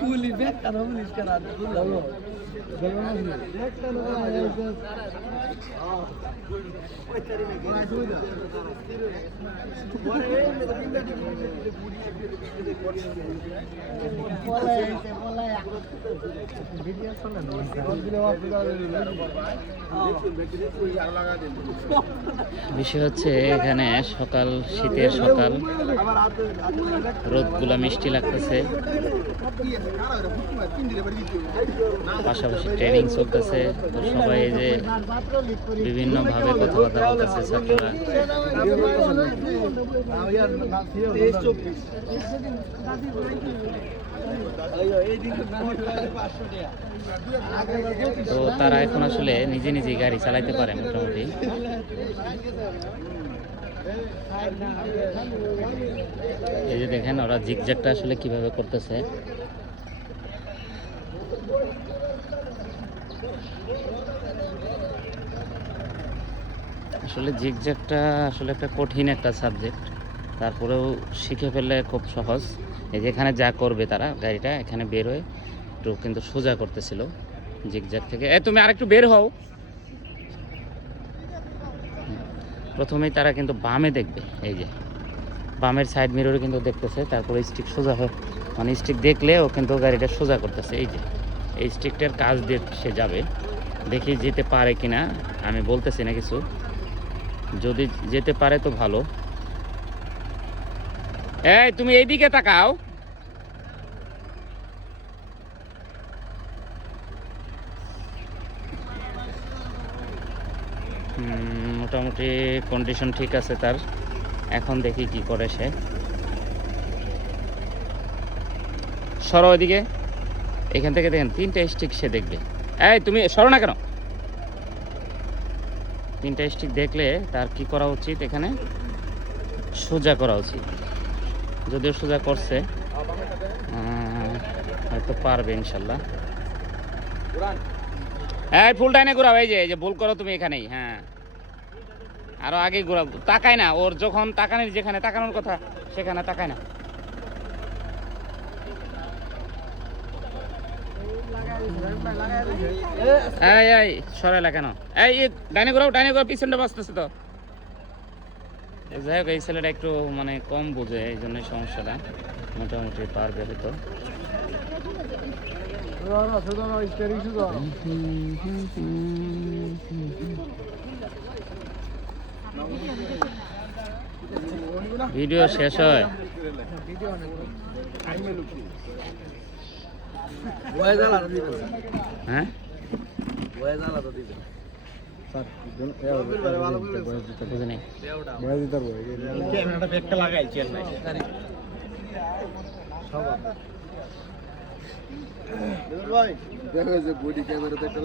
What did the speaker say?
Police bag কেন police কেন বিষয় হচ্ছে এখানে সকাল, শীতের সকাল, রোদগুলা মিষ্টি লাগতেছে, পাশাপাশি ট্রেনিং চলতেছে। তো সবাই এই যে বিভিন্নভাবে কথাবার্তা বলতেছে ছাত্ররা। তো তারা এখন আসলে নিজে নিজেই গাড়ি চালাইতে পারে মোটামুটি। এই যে দেখেন ওরা জিগজ্যাগটা আসলে কিভাবে করতেছে। আসলে জিগজ্যাগটা আসলে একটা কঠিন একটা সাবজেক্ট, তারপরেও শিখে ফেললে খুব সহজ। এই যে এখানে যা করবে তারা, গাড়িটা এখানে বের হয়ে একটু কিন্তু সোজা করতেছিল জিগজ্যাগ থেকে। তুমি আরেকটু বের হও। প্রথমেই তারা কিন্তু বামে দেখবে, এই যে বামের সাইড মিররে কিন্তু দেখতেছে, তারপরে স্টিক সোজা হয়, মানে স্টিক দেখলেও কিন্তু গাড়িটা সোজা করতেছে। এই যে এই স্টিকটার কাজ দিয়ে সে যাবে, দেখি যেতে পারে কিনা। আমি বলতেছি না কিছু, যদি যেতে পারে তো ভালো। এই তুমি এইদিকে তাকাও। মোটামুটি কন্ডিশন ঠিক আছে তার। এখন দেখি কি করে সে। সরো ওইদিকে, এখান থেকে দেখেন 3টা স্টিক সে দেখবে। এই তুমি সরো না কেন? 3টা স্টিক দেখলে তার কি করা উচিত, এখানে সোজা করা উচিত। যদিও সোজা করছে, হয়তো পারবে ইনশাল্লাহ। এই ফুল টাইনে ঘুরাও, এই যে ভুল করো তুমি এখানেই। হ্যাঁ, আরো আগে ঘুরাবো। তাকায় না, ওর যখন তাকানোর, যেখানে তাকানোর কথা সেখানে তাকায় না। এই সরাইলা কেন? এই ডাইনে ঘুরাও, ডাইনে ঘুরাও, পিছনটা বাঁচতেছে তো। যাই হোক, এই ছেলেটা একটু মানে কম বোঝে, এই জন্যই সমস্যাটা। মোটামুটি পারবে হয়তো। ভিডিও শেষ হয়। হ্যাঁ, দেখা যায় বডি ক্যামেরাতে একটা